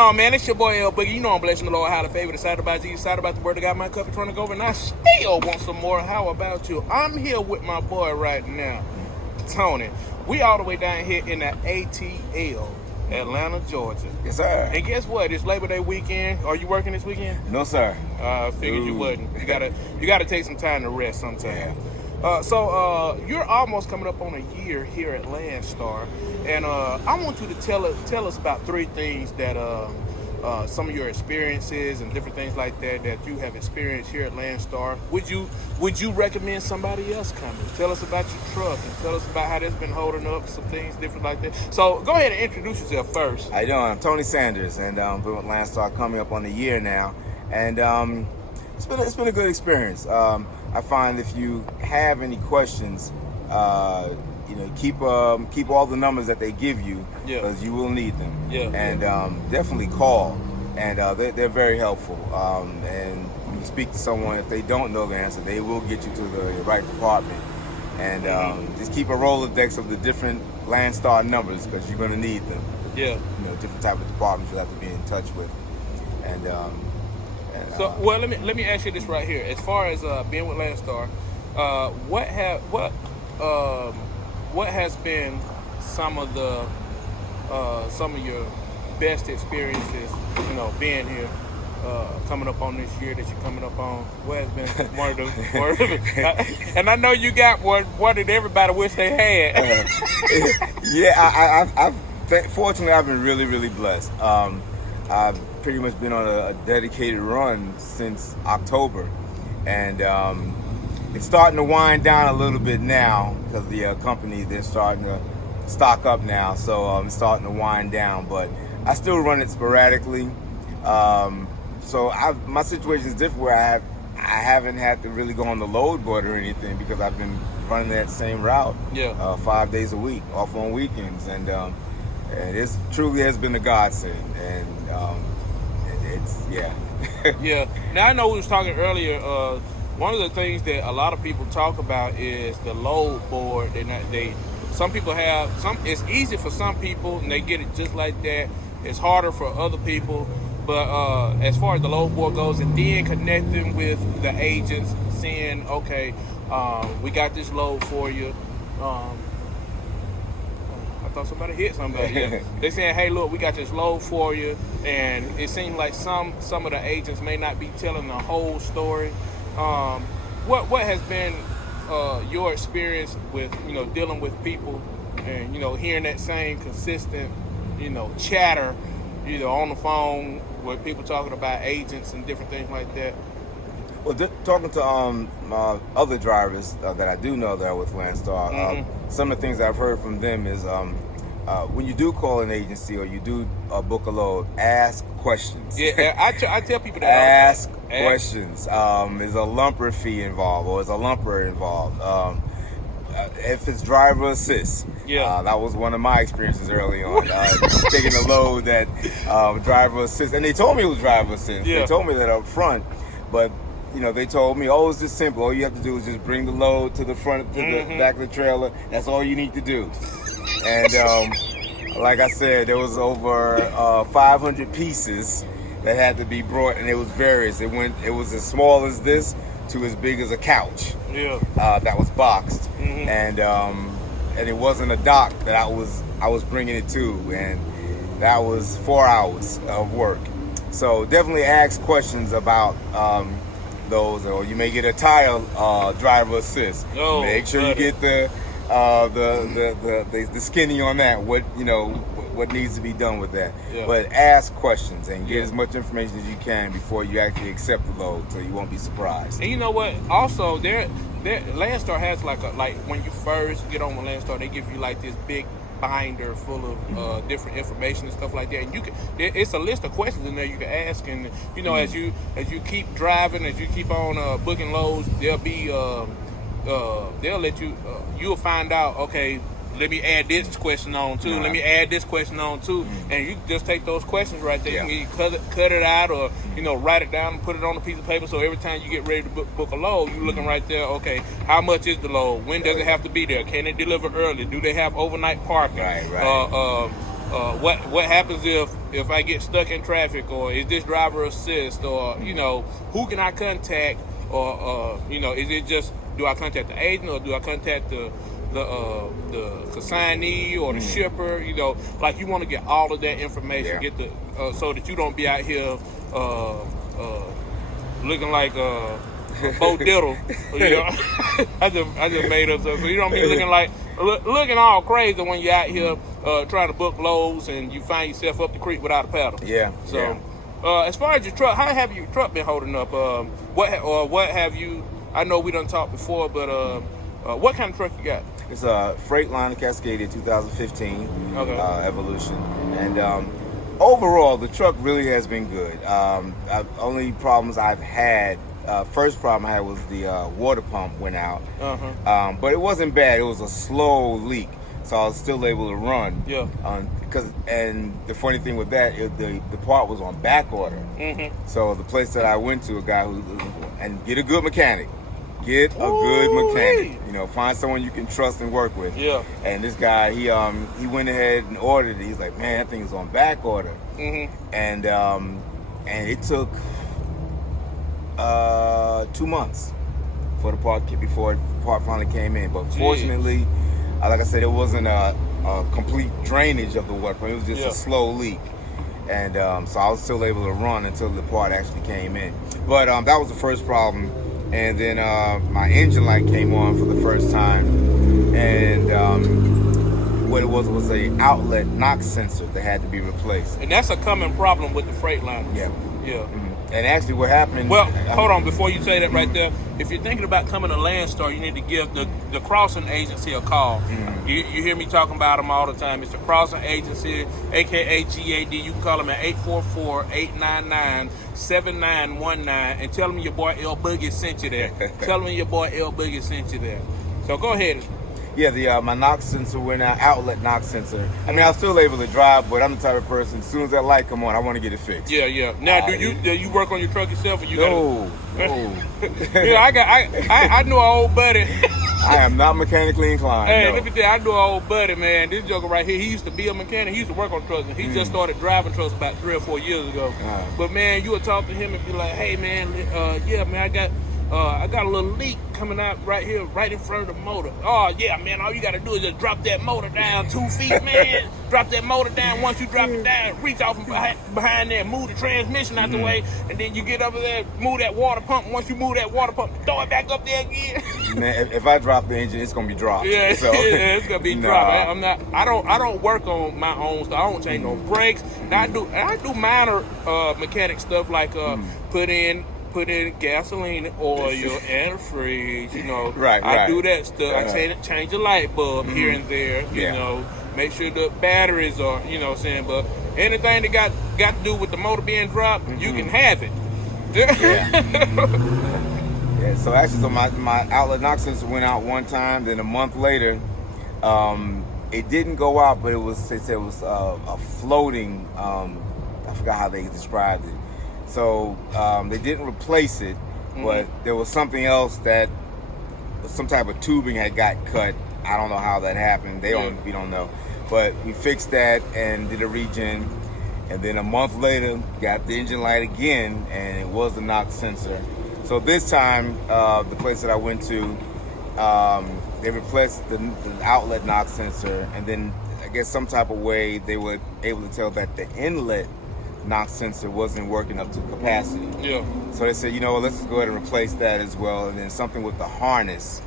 on, man? It's your boy L Boogie. You know I'm blessing the Lord, highly favored, excited about Jesus, excited about the word of God. My cup is running over, and I still want some more. How about you? I'm here with my boy right now, Tony. We all the way down here in the ATL, Atlanta, Georgia. Yes, sir. And guess what? It's Labor Day weekend. Are you working this weekend? No, sir. Figured you wouldn't. You gotta take some time to rest sometime. Yeah. So you're almost coming up on a year here at Landstar, and I want you to tell us about three things that some of your experiences and different things like that you have experienced here at Landstar. Would you recommend somebody else coming? Tell us about your truck and tell us about how that's been holding up, some things different like that. So go ahead and introduce yourself first. How you doing? I'm Tony Sanders, and I've been with Landstar coming up on a year now, and it's been a good experience. I find if you have any questions, keep all the numbers that they give you, because you will need them. And definitely call, and they're very helpful. And when you speak to someone, if they don't know the answer, they will get you to the right department. And just keep a Rolodex of the different Landstar numbers, because you're going to need them. Different type of departments you have to be in touch with. And so, well, let me ask you this right here. As far as being with Landstar, what has been some of your best experiences? Being here, coming up on this year that you're coming up on. What has been one of them? And I know you got one that everybody wish they had. Fortunately, I've been really, really blessed. I've pretty much been on a dedicated run since October, and it's starting to wind down a little bit now because the company, they're starting to stock up now, so it's starting to wind down, but I still run it sporadically. So my situation is different where I haven't had to really go on the load board or anything, because I've been running that same route 5 days a week, off on weekends, and it truly has been a godsend, and Now, I know we was talking earlier. One of the things that a lot of people talk about is the load board. Some people have some. It's easy for some people, and they get it just like that. It's harder for other people. But as far as the load board goes, and then connecting with the agents, saying, okay, we got this load for you. I thought somebody hit somebody. They're saying, hey, look, we got this load for you. And it seems like some of the agents may not be telling the whole story. What has been your experience with, dealing with people and, hearing that same consistent, chatter, either on the phone with people talking about agents and different things like that? Well, talking to other drivers that I do know that are with Landstar, some of the things I've heard from them is when you do call an agency or you do book a load, ask questions. Yeah, I tell people that. Ask questions. Is a lumper fee involved, or is a lumper involved? If it's driver assist, that was one of my experiences early on, taking a load that driver assist, and they told me it was driver assist. They told me that up front, but they told me, it's just simple. All you have to do is just bring the load to the front, to the back of the trailer. That's all you need to do. And like I said, there was over 500 pieces that had to be brought, and it was various. It was as small as this to as big as a couch. That was boxed, and it wasn't a dock that I was bringing it to, and that was 4 hours of work. So definitely ask questions about those, or you may get a tire driver assist. Make sure you get the skinny on that. What needs to be done with that. But ask questions and get as much information as you can before you actually accept the load, so you won't be surprised. And you know what? Also, Landstar has like when you first get on with Landstar, they give you like this big binder full of different information and stuff like that, and it's a list of questions in there you can ask, and as you keep driving, as you keep on booking loads, they'll let you'll find out, okay, let me add this question on too, let me add this question on too, and you just take those questions right there, you can cut it out, or write it down and put it on a piece of paper, so every time you get ready to book a load, you're looking right there, okay, how much is the load, when does it have to be there, can it deliver early, do they have overnight parking, what happens if if I get stuck in traffic, or is this driver assist, or who can I contact, or is it just, do I contact the agent, or do I contact the consignee or the shipper? Like, you want to get all of that information, get the so that you don't be out here looking like Bo Diddle. I just made up stuff. So you don't be looking all crazy when you're out here trying to book loads and you find yourself up the creek without a paddle. Yeah. So as far as your truck, how have your truck been holding up? What have you? I know we done talked before, but what kind of truck you got? It's a Freightliner Cascadia 2015 Evolution, and overall the truck really has been good. Only problems I've had. First problem I had was the water pump went out, but it wasn't bad. It was a slow leak, so I was still able to run. Yeah. And the funny thing with that, the part was on back order. So the place that I went to, a guy and get a good mechanic. Get a good mechanic. Find someone you can trust and work with. Yeah. And this guy, he went ahead and ordered it. He's like, man, that thing is on back order. And it took 2 months before the part finally came in. But fortunately, like I said, it wasn't a complete drainage of the water pump. It was just a slow leak. And so I was still able to run until the part actually came in. But that was the first problem. And then my engine light came on for the first time, and what it was a outlet knock sensor that had to be replaced. And that's a common problem with the Freightliners. Yeah. And actually, what happened? Well, hold on. Before you say that right there, if you're thinking about coming to Landstar, you need to give the crossing agency a call. You hear me talking about them all the time. It's the crossing agency, aka GAD. You can call them at 844-899-7919 and tell them your boy L Boogie sent you there. Tell them your boy L Boogie sent you there. So go ahead. Yeah, my knock sensor went out, outlet knock sensor. I mean, I was still able to drive, but I'm the type of person, as soon as that light come on, I want to get it fixed. Yeah. Now, do you work on your truck yourself, or you No. I knew an old buddy. I am not mechanically inclined. Hey, no. Let me tell you, I knew an old buddy, man. This joker right here, he used to be a mechanic. He used to work on trucks, and he just started driving trucks about 3 or 4 years ago. But man, you would talk to him and be like, "Hey, man, I got a little leak coming out right here, right in front of the motor. Oh, yeah, man, all you got to do is just drop that motor down 2 feet, man. Drop that motor down. Once you drop it down, reach off behind there, move the transmission out the way, and then you get over there, move that water pump. Once you move that water pump, throw it back up there again." Man, if I drop the engine, it's going to be dropped. Yeah, it's going to be dropped. I don't work on my own stuff. I don't change no brakes. I do minor mechanic stuff like put in gasoline, oil, antifreeze, Right. I do that stuff. I change the light bulb here and there, make sure the batteries are, what I'm saying, but anything that got to do with the motor being dropped, you can have it. Yeah, so actually, my outlet knock sensor went out one time, then a month later, it didn't go out, but they said it was a floating, I forgot how they described it. So they didn't replace it, but there was something else that some type of tubing had got cut. I don't know how that happened. We don't know. But we fixed that and did a regen. And then a month later, got the engine light again, and it was the knock sensor. So this time, the place that I went to, they replaced the outlet knock sensor, and then I guess some type of way they were able to tell that the inlet knock sensor wasn't working up to capacity. Yeah. So they said, let's just go ahead and replace that as well. And then something with the harness,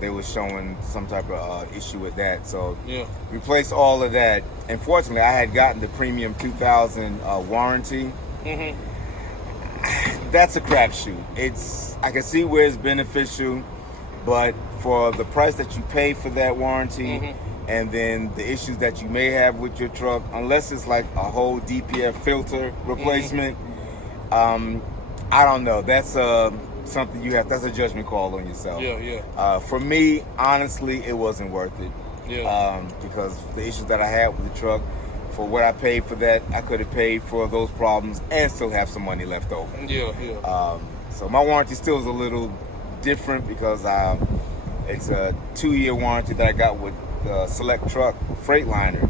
they were showing some type of issue with that. So replaced all of that. Unfortunately, I had gotten the premium 2000 warranty. That's a crapshoot. I can see where it's beneficial, but for the price that you pay for that warranty, and then the issues that you may have with your truck, unless it's like a whole DPF filter replacement, I don't know. That's something that's a judgment call on yourself. For me, honestly, it wasn't worth it. Because the issues that I had with the truck, for what I paid for that, I could have paid for those problems and still have some money left over. So my warranty still is a little different because it's a 2-year warranty that I got with select truck Freightliner,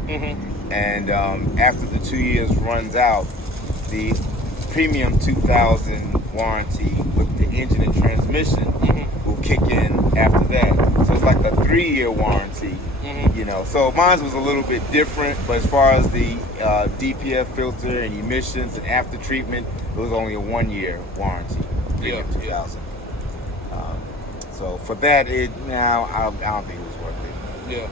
and after the 2 years runs out, the premium 2000 warranty with the engine and transmission will kick in after that. So it's like a 3-year warranty. You know, so mine was a little bit different, but as far as the DPF filter and emissions and after treatment, it was only a 1-year warranty. Premium 2000. So for that, I don't think it was worth it. Yeah.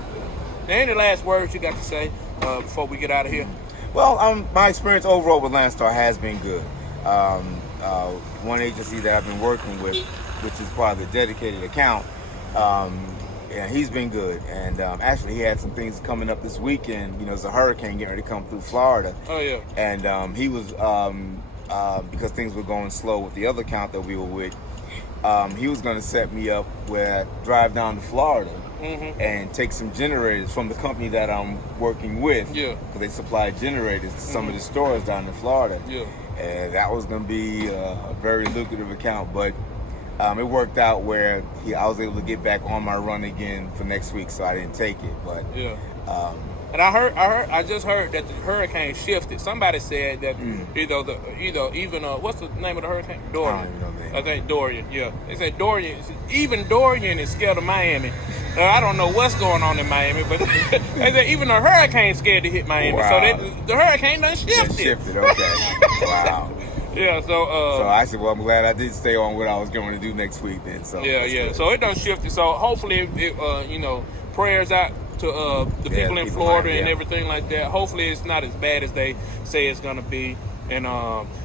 Now, any last words you got to say before we get out of here? Well, my experience overall with Landstar has been good. One agency that I've been working with, which is part of the dedicated account, yeah, he's been good. And actually, he had some things coming up this weekend. You know, there's a hurricane getting ready to come through Florida. Oh, yeah. And he was, because things were going slow with the other account that we were with, he was going to set me up where I drive down to Florida and take some generators from the company that I'm working with. Yeah. Because they supply generators to some of the stores down in Florida. Yeah. And that was going to be a very lucrative account. But it worked out where I was able to get back on my run again for next week, so I didn't take it. But yeah. And I just heard that the hurricane shifted. Somebody said that even what's the name of the hurricane? Dorian. I don't even know the name. I think Dorian. Yeah, they say Dorian. Even Dorian is scared of Miami. I don't know what's going on in Miami, but they say even the hurricane's scared to hit Miami. Wow. So the hurricane done shifted. Shifted. Okay. Wow. Yeah. So I said, well, I'm glad I did stay on what I was going to do next week then. So yeah. Good. So it done shifted. So hopefully, prayers out to the people in Florida and everything like that. Hopefully it's not as bad as they say it's gonna be. And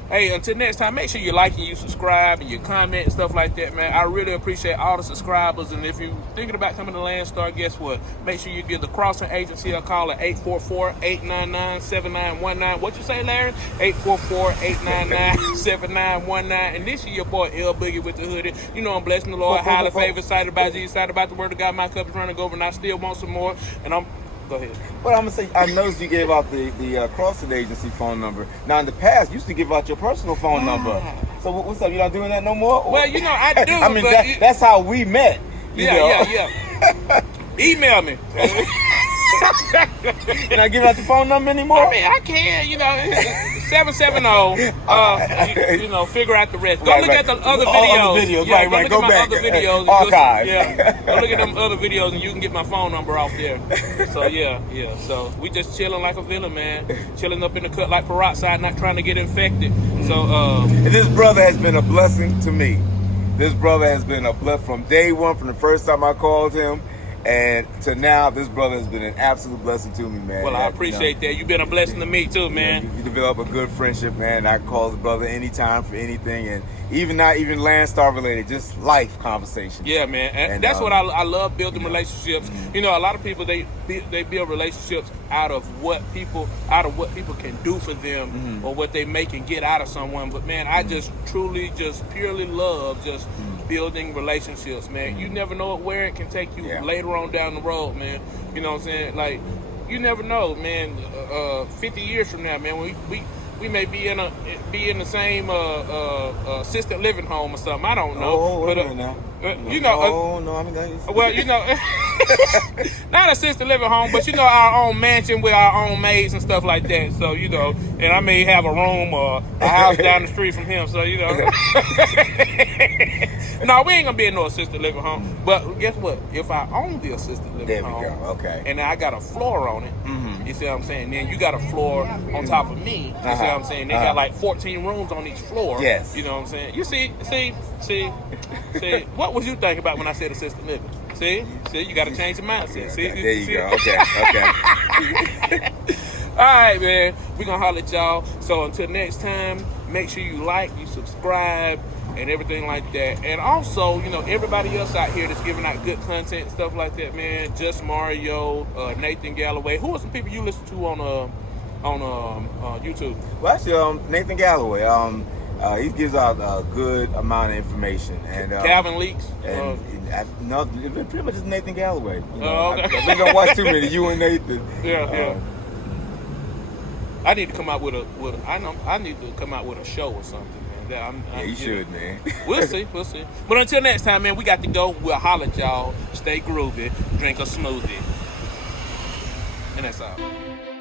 hey, until next time, make sure you like and you subscribe and you comment and stuff like that, man. I really appreciate all the subscribers. And if you're thinking about coming to Landstar, guess what? Make sure you give the Crossing Agency a call at 844-899-7919. What you say, Larry? 844-899-7919. And this is your boy L Boogie with the hoodie. You know I'm blessing the Lord, highly favored, excited about Jesus, excited about the word of God. My cup is running over, and I still want some more. And go ahead. But I'm gonna say, I noticed you gave out the Crossing Agency phone number. Now in the past, you used to give out your personal phone number. So what's up? You're not doing that no more? Well, I do. I mean, that's how we met. Yeah. Email me. Can I give out the phone number anymore? I mean, I can. 770. Figure out the rest. Go look at the other videos. Yeah, go back. Other videos. Archive. Go look at them other videos, and you can get my phone number off there. So yeah. So we just chilling like a villain, man. Chilling up in the cut like peroxide, not trying to get infected. So and this brother has been a blessing to me. This brother has been a blessing from day one, from the first time I called him. And to now, this brother has been an absolute blessing to me, man. Well, I appreciate that. You've been a blessing to me too, man. You develop a good friendship, man. I call the brother anytime for anything, and not even Landstar related, just life conversations. Yeah, man. And that's what I love, building relationships. A lot of people they build relationships out of what people can do for them or what they make and get out of someone. But man, I just truly, just purely love just building relationships, man. You never know where it can take you later on down the road, man. You know what I'm saying? Like, you never know, man. 50 years from now, man, we may be in the same assisted living home or something. I don't know. Not assisted living home, but our own mansion with our own maids and stuff like that. So and I may have a room or a house down the street from him. So no, we ain't gonna be in no assisted living home. But guess what? If I own the assisted living home, okay, and I got a floor on it, you see what I'm saying? Then you got a floor on top of me. You see what I'm saying? They got like 14 rooms on each floor. Yes. You know what I'm saying? You see. What was you thinking about when I said assisted living? See, you got to change your mindset. See, there you go. Okay. All right, man. We gonna holler at y'all. So until next time, make sure you like, you subscribe, and everything like that. And also, everybody else out here that's giving out good content and stuff like that, man. Just Mario, Nathan Galloway. Who are some people you listen to on YouTube? Well, actually, Nathan Galloway. He gives out a good amount of information. And Calvin Leaks. No, pretty much just Nathan Galloway. Okay. We don't watch too many. You and Nathan. Yeah. I need to come out with a show or something, man. You should, man. We'll see. But until next time, man, we got to go. We'll holler at y'all. Stay groovy. Drink a smoothie. And that's all.